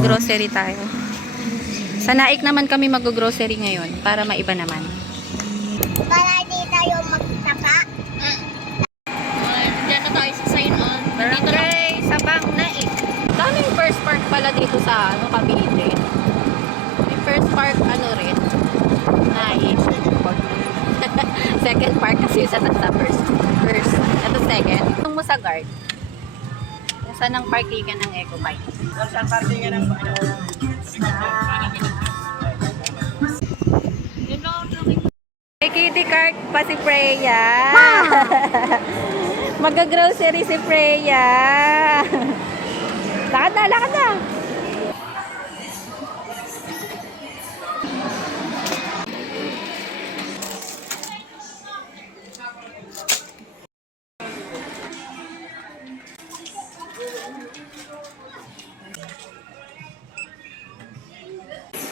mag-grocery tayo. Sa Naik naman kami mag-grocery ngayon para maiba naman. Para di tayo magtaka. Diyan na tayo sa sign-on. Barangay Sabang Naik. Daming first park pala dito sa Cavite. May first park rin. Naik. Second park kasi sa first. Ito second. Itong mo sa guard. Saan ang parkingan ng Eco Bike? Saan parkingan ng May kitty cart pa si Freya. Mag-grocery si Freya. Lakad na, lakad na.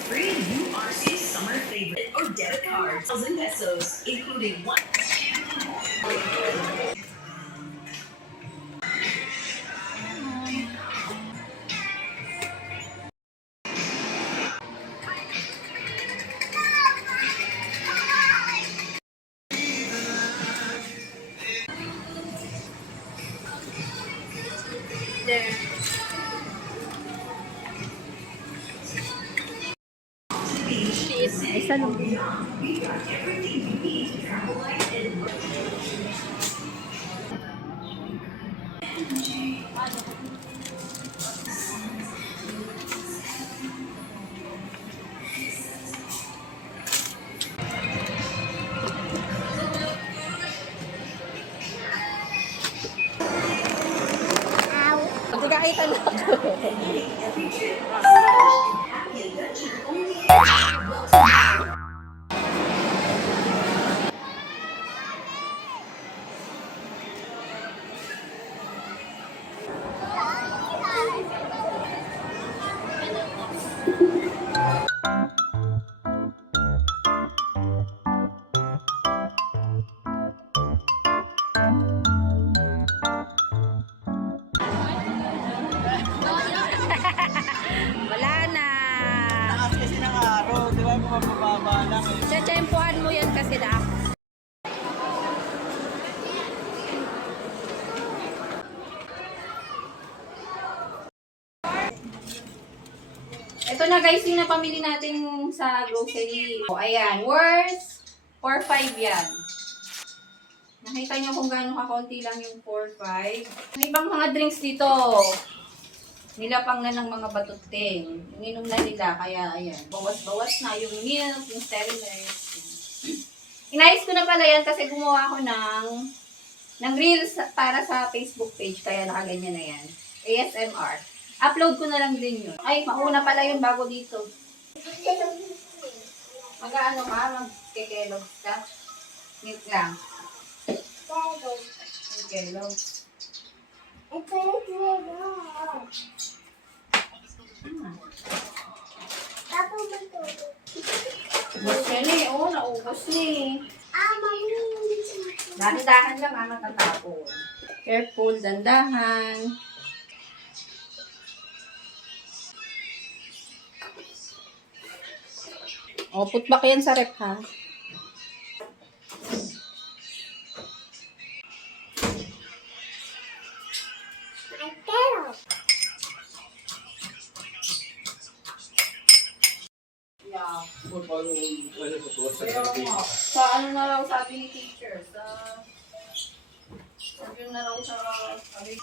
Free URC summer favorite or debit cards, 1,000 pesos, including one. There. Ay, salong. Magkakita na ako. Wala na. Taas kasi ng araw, di ba? Kung mababa lang eh. Tsempuhan mo yan kasi na. Ito na guys, yung napamili natin sa grocery. O, ayan, worth 4-5 yan. Nakita nyo kung gaano kakunti lang yung 4-5. Ang ibang mga drinks dito, nilapang na ng mga batuting. Ininom na nila, kaya ayan, bawas-bawas na yung milk, yung sterilized. Inayos ko na pala yan kasi gumawa ko ng reels para sa Facebook page, kaya nakaganyan na yan. ASMR. Upload ko na lang din yun. Ay, mauna pala yun bago dito. Mag-ano ka? Mag-kekelog ka? Milk lang. Kekelog. Ito yung flavor. Tapos magtuto. Ubus niya ni. Oo, naubos ni. Mami. Dahan-dahan lang matatapon. Careful, dandahan. O, put back yan sa rep, ha? Yeah. Kaya nga, sa ano na raw sabi ni teacher, sabi na raw sa sabi.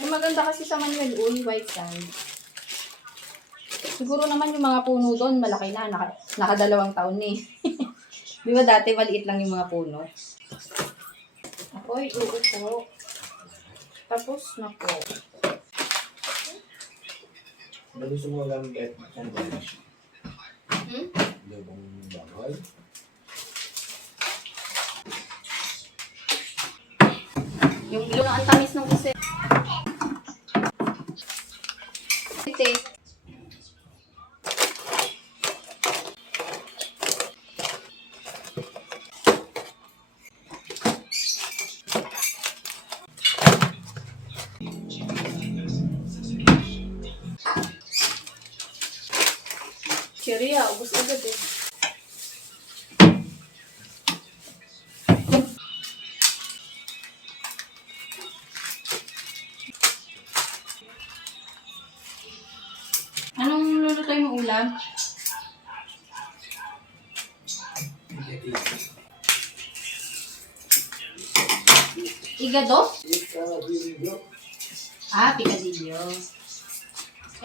Ay, maganda kasi sa Manuel Uy, white sand. Siguro naman yung mga puno doon, malaki na, nakadalawang taon eh. Di ba dati maliit lang yung mga puno? Ako'y uupo. Tapos na po. Gusto mo lang bet sandal? Lubong bawal? Yung ilo na ang tamis ng isa. Ite. Ubus agad eh. Anong lulutuin mo ulam? Igado? Ah, picadillo.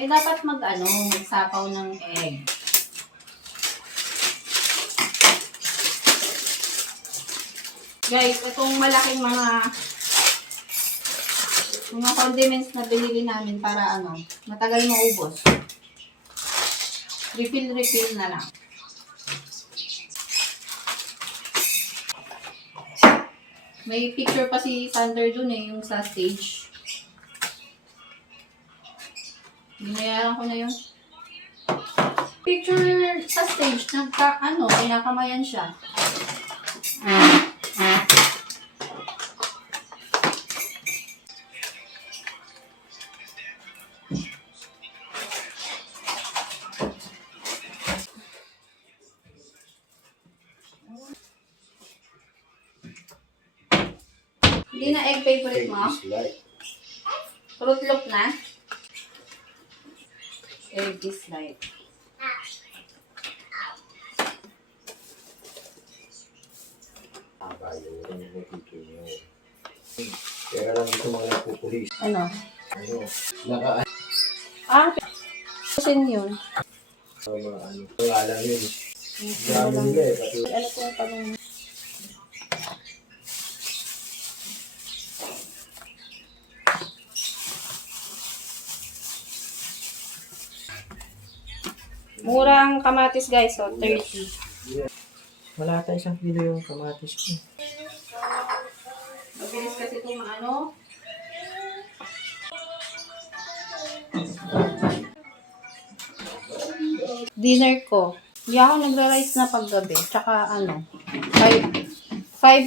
Eh, dapat magsapaw ng egg. Guys, itong malaking mga condiments na binili namin para matagal maubos. Refill na lang. May picture pa si Sander dun yung sa stage. Binayaran ko na yung picture sa stage. Kinakamayan siya. Hindi na egg favorite mo? Fruit Loop na? Egg is light. Kaya lang dito mga napupulis. Ano? Naka Kasi yun. pangalan yun. Dami nila eh. Pati Ano ko yung tanong? Murang kamatis guys, so 30. wala tayo 1 kilo yung kamatis ko. Mabilis kasi itong dinner ko. Hindi ako nagra-rice na paggabi. Tsaka 5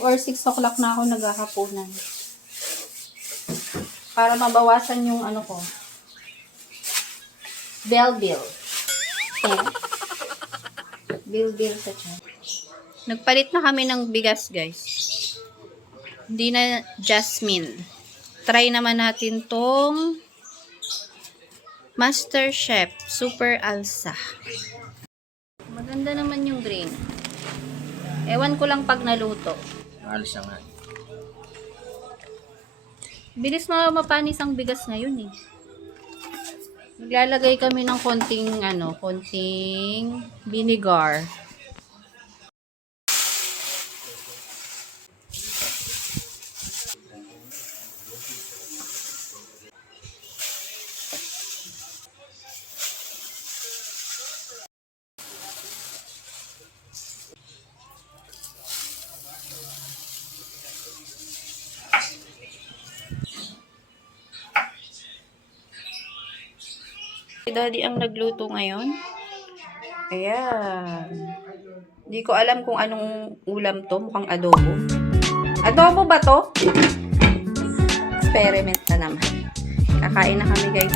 or 6 o'clock na ako naghahaponan. Para mabawasan yung ko. Bell. Bill sa tiyan. Nagpalit na kami ng bigas, guys. Hindi na Jasmine. Try naman natin tong Master Chef Super Alsa. Maganda naman yung grain. Ewan ko lang pag naluto. Alis na nga. Bilis mapanis ang bigas ngayon eh. Maglalagay kami ng konting vinegar. Si Daddy ang nagluto ngayon. Ayan. Hindi ko alam kung anong ulam to. Mukhang adobo. Adobo ba to? Experiment na naman. Kakain na kami guys.